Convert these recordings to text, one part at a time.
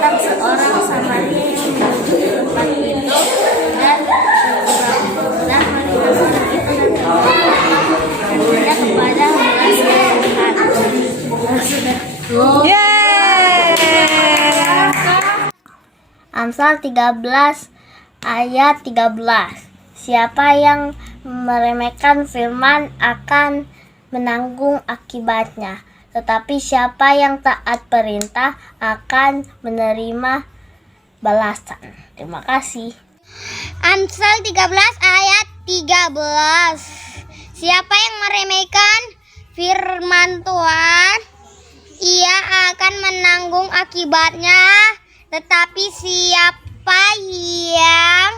datang seorang Samaria yang menuju tempat itu, dan melihat orang itu dan tidak kepada membalaskan Amsal 13 ayat 13. Siapa yang meremehkan firman akan menanggung akibatnya, tetapi siapa yang taat perintah akan menerima balasan. Terima kasih. Amsal 13 ayat 13. Siapa yang meremehkan firman Tuhan, ia akan menanggung akibatnya, tetapi siapa yang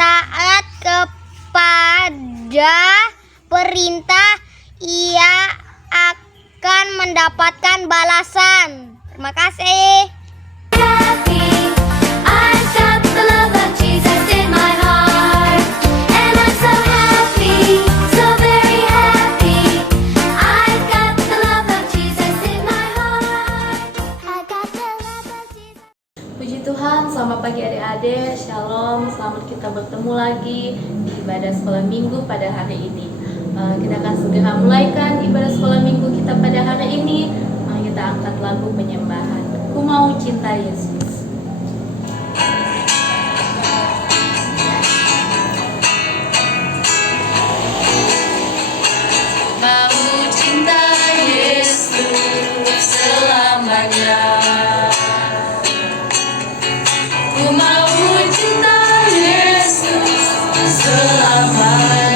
taat kepada perintah, ia akan mendapatkan balasan. Terima kasih. Puji Tuhan, selamat pagi adik-adik, shalom, selamat kita bertemu lagi di ibadah sekolah minggu pada hari ini. Kita akan segera mulaikan ibadah sekolah minggu kita pada hari ini. Mari kita angkat lagu penyembahan. Ku mau cinta Yesus. Mau cinta Yesus selamanya. Ku mau cinta Yesus selamanya.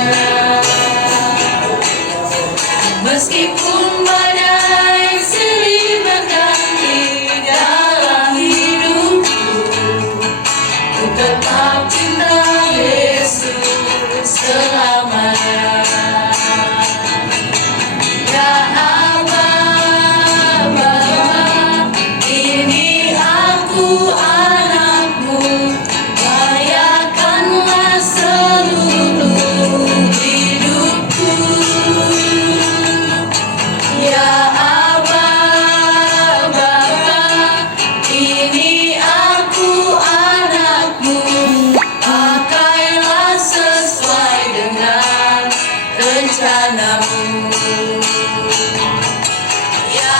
Meskipun badai silih berganti dalam hidupku, ku tetap cinta Yesus selamanya. Ya Aba, Bapa, ini aku anakmu, layakanlah seluruh hidupku. Ya Aba, Bapa, ini aku anakmu, pakailah sesuai dengan rencanamu. Ya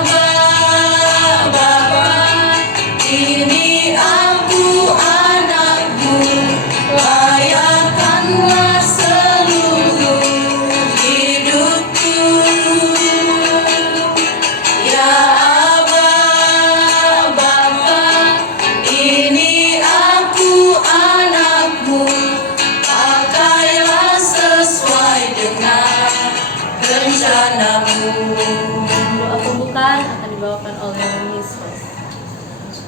Aba, Bapa, ini aku anakmu, layakanlah seluruh hidupku. Ya Aba, Bapa, ini aku anakmu, pakailah sesuai dengan rencanamu. Doa pembukaan akan dibawakan oleh Miss Rose.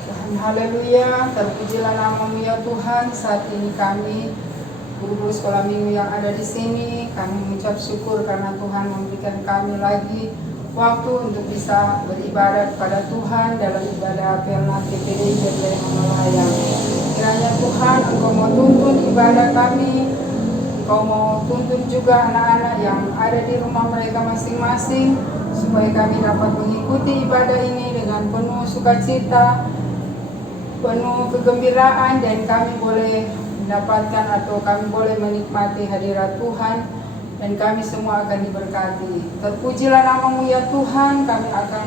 Tuhan, haleluya, terpujilah nama-Mu ya Tuhan. Saat ini kami guru-guru sekolah minggu yang ada di sini, kami mengucap syukur karena Tuhan memberikan kami lagi waktu untuk bisa beribadat pada Tuhan dalam ibadah Perna PPD Jadi Melayang. Kiranya Tuhan, Engkau mau tuntun ibadah kami, Engkau mau tuntun juga anak-anak yang ada di rumah mereka masing-masing, supaya kami dapat mengikuti ibadah ini dengan penuh sukacita, penuh kegembiraan, dan kami boleh mendapatkan atau kami boleh menikmati hadirat Tuhan, dan kami semua akan diberkati. Terpujilah nama-Mu ya Tuhan. Kami akan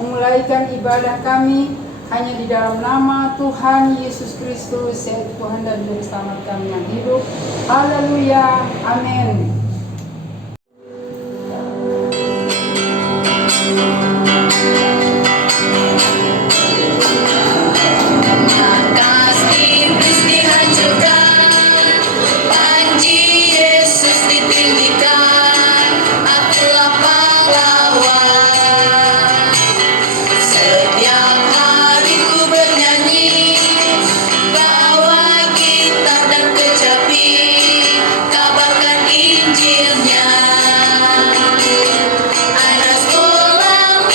memulaikan ibadah kami hanya di dalam nama Tuhan Yesus Kristus, yaitu Tuhan dan Juru Selamat kami yang hidup. Haleluya, amin. Kasih iblis dihancurkan, janji Yesus ditinggikan, akulah pahlawan. Setiap hari ku bernyanyi, bawa gitar dan kecapi, kabarkan Injilnya. Anak sekolah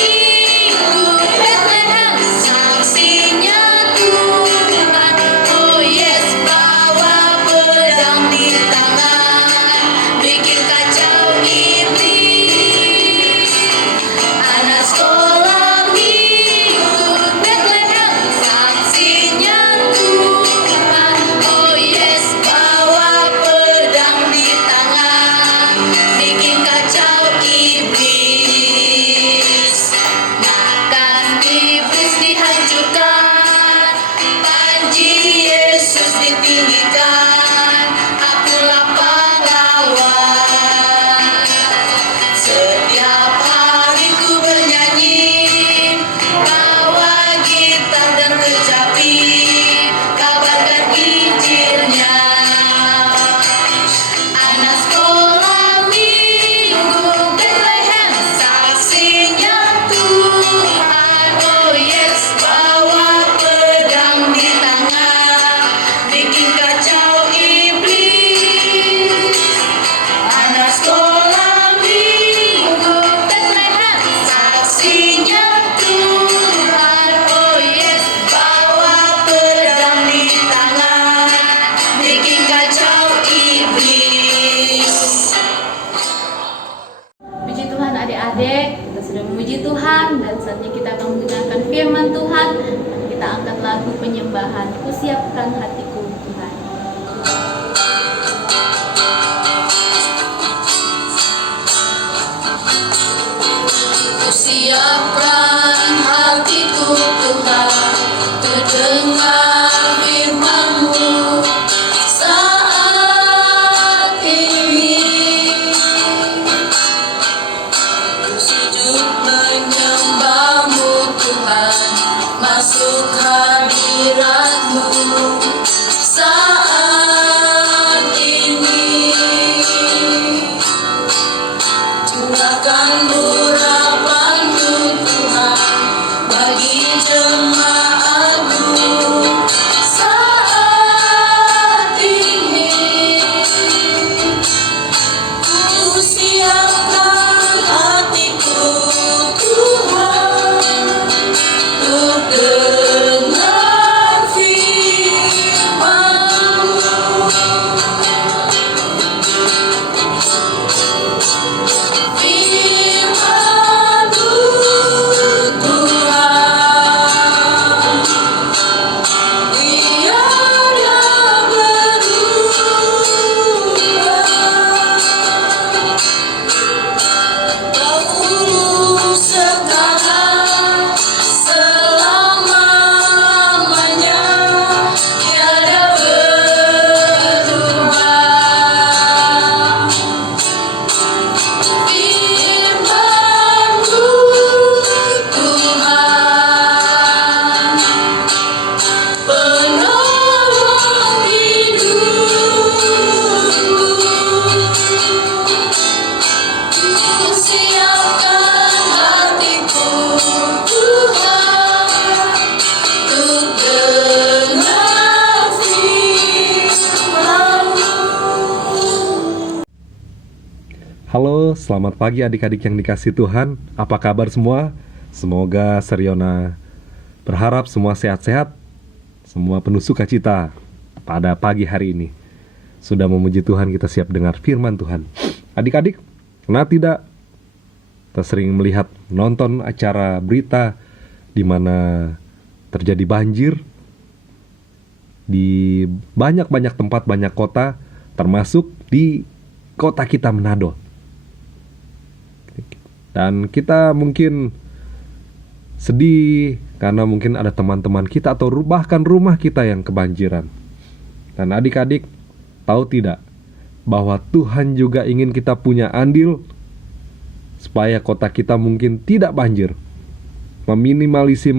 Kita angkat lagu penyembahan, Kusiapkan Hatiku Tuhan. Kusiapkan hatiku Tuhan, terdengar firman-Mu saat ini. Ku sujud menyembah-Mu Tuhan, masuk hadirat-Mu saat ini. Curahkan urapan-Mu Tuhan bagi jemaat-Mu saat ini. Ku siapkan hatiku Tuhan, untuk dengar firman-Mu. Firman-Mu Tuhan, tiada berubah. Dahulu, sekarang, selama-lamanya, tiada berubah. Firman-Mu Tuhan, penolong hidupku. Ku siapkan hatiku Tuhan, untuk dengar firman-Mu. Halo, selamat pagi adik-adik yang dikasih Tuhan. Apa kabar semua? Semoga Seriona berharap semua sehat-sehat, semua penuh sukacita pada pagi hari ini. Sudah memuji Tuhan, kita siap dengar firman Tuhan. Adik-adik, pernah tidak kita sering melihat nonton acara berita di mana terjadi banjir di banyak-banyak tempat, banyak kota, termasuk di kota kita Manado. Dan kita mungkin sedih karena mungkin ada teman-teman kita atau bahkan rumah kita yang kebanjiran. Dan adik-adik tahu tidak bahwa Tuhan juga ingin kita punya andil supaya kota kita mungkin tidak banjir. Meminimalisir,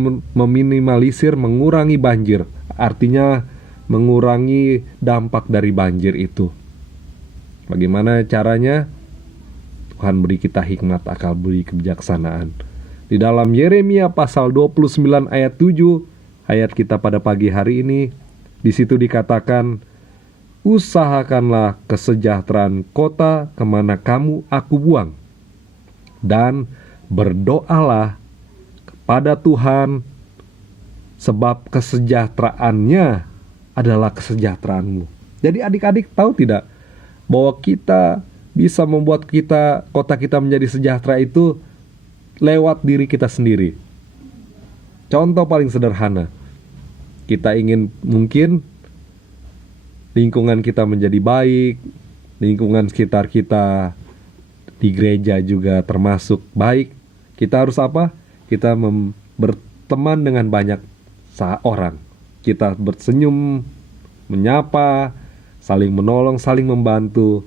mengurangi banjir. Artinya mengurangi dampak dari banjir itu. Bagaimana caranya? Tuhan beri kita hikmat, akal budi, kebijaksanaan. Di dalam Yeremia pasal 29 ayat 7, ayat kita pada pagi hari ini, di situ dikatakan, usahakanlah kesejahteraan kota kemana kamu aku buang, dan berdoalah kepada Tuhan, sebab kesejahteraannya adalah kesejahteraanmu. Jadi adik-adik tahu tidak bahwa kita bisa membuat kota kita menjadi sejahtera itu lewat diri kita sendiri. Contoh paling sederhana, kita ingin mungkin lingkungan kita menjadi baik, lingkungan sekitar kita di gereja juga termasuk baik. Kita harus apa? Kita berteman dengan banyak orang. Kita bersenyum, menyapa, saling menolong, saling membantu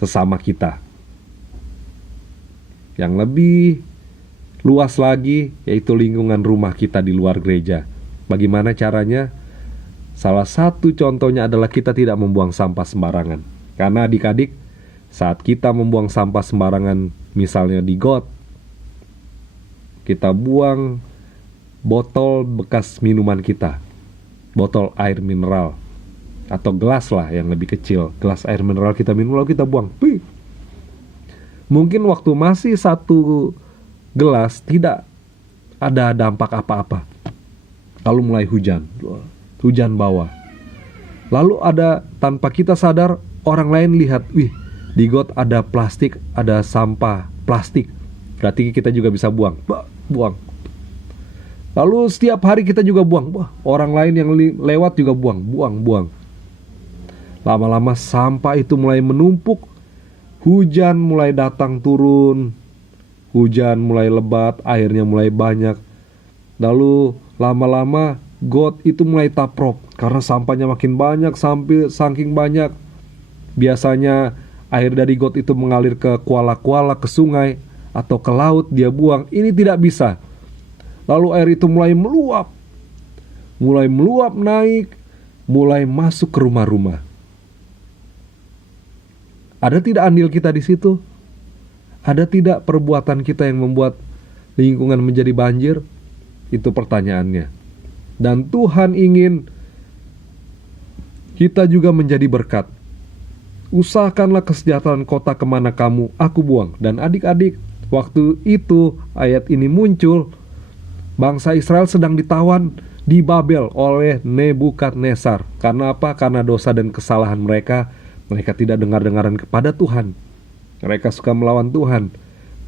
sesama kita. Yang lebih luas lagi yaitu lingkungan rumah kita di luar gereja. Bagaimana caranya? Salah satu contohnya adalah kita tidak membuang sampah sembarangan. Karena adik-adik, saat kita membuang sampah sembarangan, misalnya di got, kita buang botol bekas minuman kita, botol air mineral, atau gelas lah yang lebih kecil, gelas air mineral kita minum lalu kita buang. Mungkin waktu masih satu gelas tidak ada dampak apa-apa. Lalu mulai hujan bawah. Lalu ada, tanpa kita sadar, orang lain lihat, wih, di got ada plastik, ada sampah plastik. Berarti kita juga bisa buang. Lalu setiap hari kita juga buang. Wah, orang lain yang lewat juga buang. Lama-lama sampah itu mulai menumpuk. Hujan mulai datang turun. Hujan mulai lebat, airnya mulai banyak. Lalu lama-lama got itu mulai taprok karena sampahnya makin banyak, sampai saking banyak. Biasanya air dari got itu mengalir ke kuala-kuala, ke sungai atau ke laut, dia buang. Ini tidak bisa. Lalu air itu mulai meluap naik, mulai masuk ke rumah-rumah. Ada tidak andil kita di situ? Ada tidak perbuatan kita yang membuat lingkungan menjadi banjir? Itu pertanyaannya. Dan Tuhan ingin kita juga menjadi berkat. Usahakanlah kesejahteraan kota kemana kamu aku buang. Dan adik-adik, waktu itu ayat ini muncul, bangsa Israel sedang ditawan di Babel oleh Nebukadnezar. Karena apa? Karena dosa dan kesalahan mereka. Mereka tidak dengar-dengaran kepada Tuhan. Mereka suka melawan Tuhan.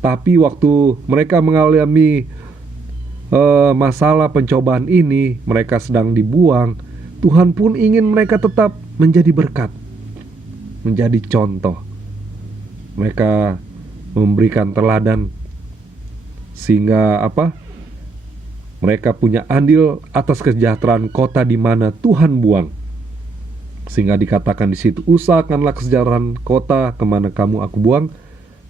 Tapi waktu mereka mengalami masalah pencobaan ini, mereka sedang dibuang. Tuhan pun ingin mereka tetap menjadi berkat, menjadi contoh. Mereka memberikan teladan sehingga apa? Mereka punya andil atas kesejahteraan kota di mana Tuhan buang. Sehingga dikatakan di situ, usahakanlah kesejahteraan kota kemana kamu aku buang,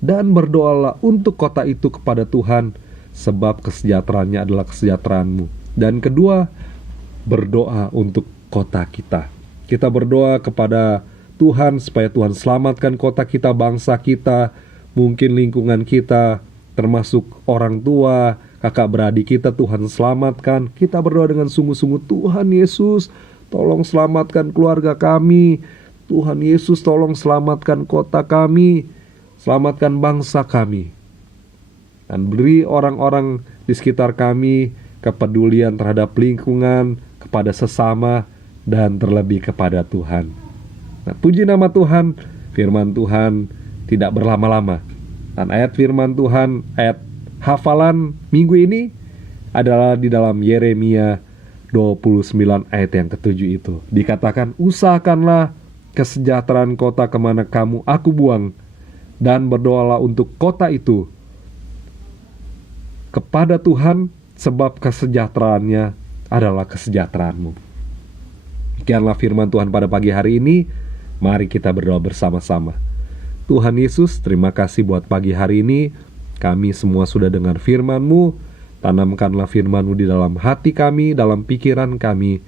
dan berdoalah untuk kota itu kepada Tuhan, sebab kesejahteraannya adalah kesejahteraanmu. Dan kedua, berdoa untuk kota kita. Kita berdoa kepada Tuhan supaya Tuhan selamatkan kota kita, bangsa kita, mungkin lingkungan kita, termasuk orang tua, kakak beradik kita, Tuhan selamatkan. Kita berdoa dengan sungguh-sungguh, Tuhan Yesus, tolong selamatkan keluarga kami. Tuhan Yesus, tolong selamatkan kota kami, selamatkan bangsa kami. Dan beri orang-orang di sekitar kami kepedulian terhadap lingkungan, kepada sesama, dan terlebih kepada Tuhan. Nah, puji nama Tuhan, firman Tuhan tidak berlama-lama. Dan ayat firman Tuhan, ayat hafalan minggu ini adalah di dalam Yeremia 29 ayat yang ketujuh itu. Dikatakan, usahakanlah kesejahteraan kota kemana kamu aku buang, dan berdoalah untuk kota itu kepada Tuhan, sebab kesejahteraannya adalah kesejahteraanmu. Demikianlah firman Tuhan pada pagi hari ini. Mari kita berdoa bersama-sama. Tuhan Yesus, terima kasih buat pagi hari ini. Kami semua sudah dengar firman-Mu. Tanamkanlah firman-Mu di dalam hati kami, dalam pikiran kami,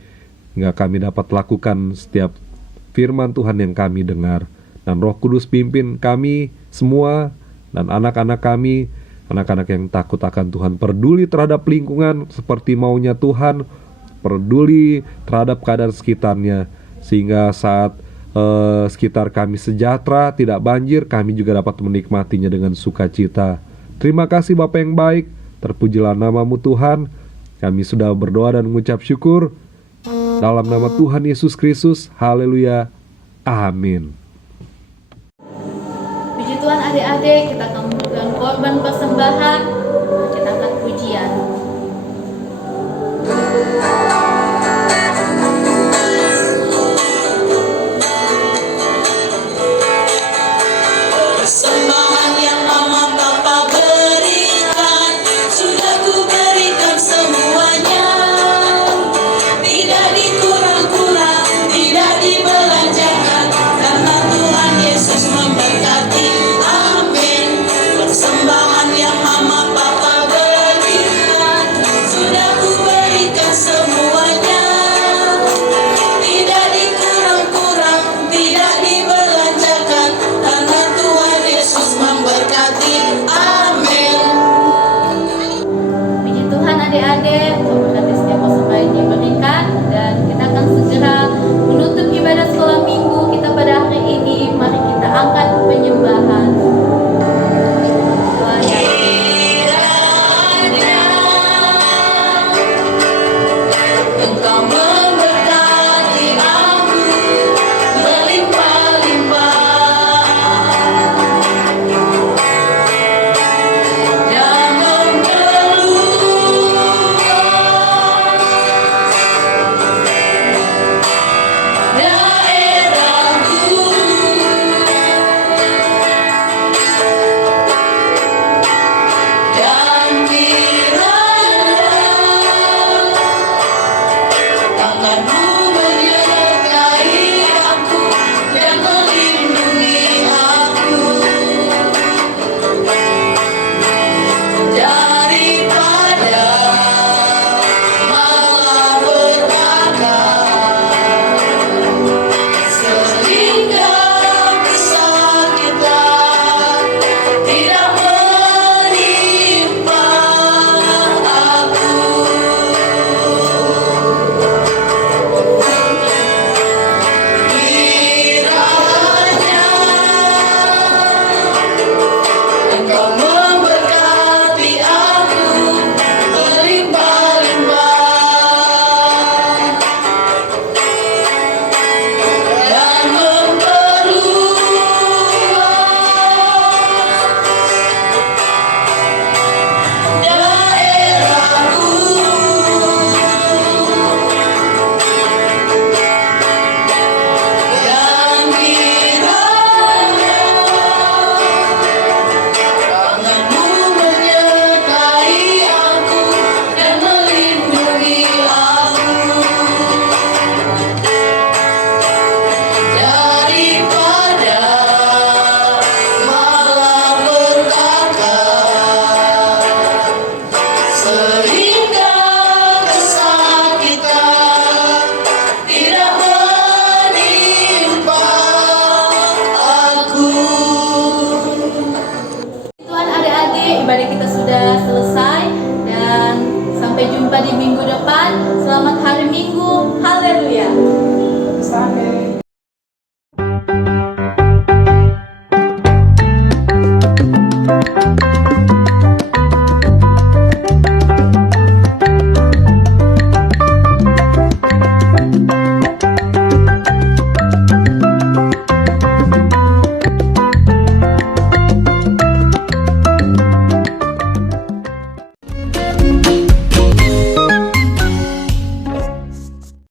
hingga kami dapat lakukan setiap firman Tuhan yang kami dengar. Dan Roh Kudus pimpin kami semua dan anak-anak kami, anak-anak yang takut akan Tuhan, peduli terhadap lingkungan seperti maunya Tuhan, peduli terhadap keadaan sekitarnya, sehingga saat sekitar kami sejahtera, tidak banjir, kami juga dapat menikmatinya dengan sukacita. Terima kasih Bapa yang baik, terpujilah nama-Mu Tuhan. Kami sudah berdoa dan mengucap syukur dalam nama Tuhan Yesus Kristus. Haleluya. Amin. Puji Tuhan adik-adik, kita akan memberikan korban persembahan. Kita akan pujian. Persembahan yang Mama Papa berikan, sudah ku berikan semuanya. Tidak dikurang-kurang, tidak dibelanjakan, karena Tuhan Yesus memberkati. Amin. Persembahan yang Mama Papa berikan, sudah ku berikan semuanya. Tidak dikurang-kurang, tidak dibelanjakan, karena Tuhan Yesus memberkati. Amin. Puji Tuhan adik-adik, memberkati setiap persembahan yang diberikan. Dan kita akan segera menutup ibadah sekolah minggu kita pada hari ini. Mari kita angkat penyembahan. Doa yang Engkau memberkati aku melimpah-limpah, dan memperluas Sampai jumpa di minggu depan. Selamat hari Minggu. Haleluya. Sampai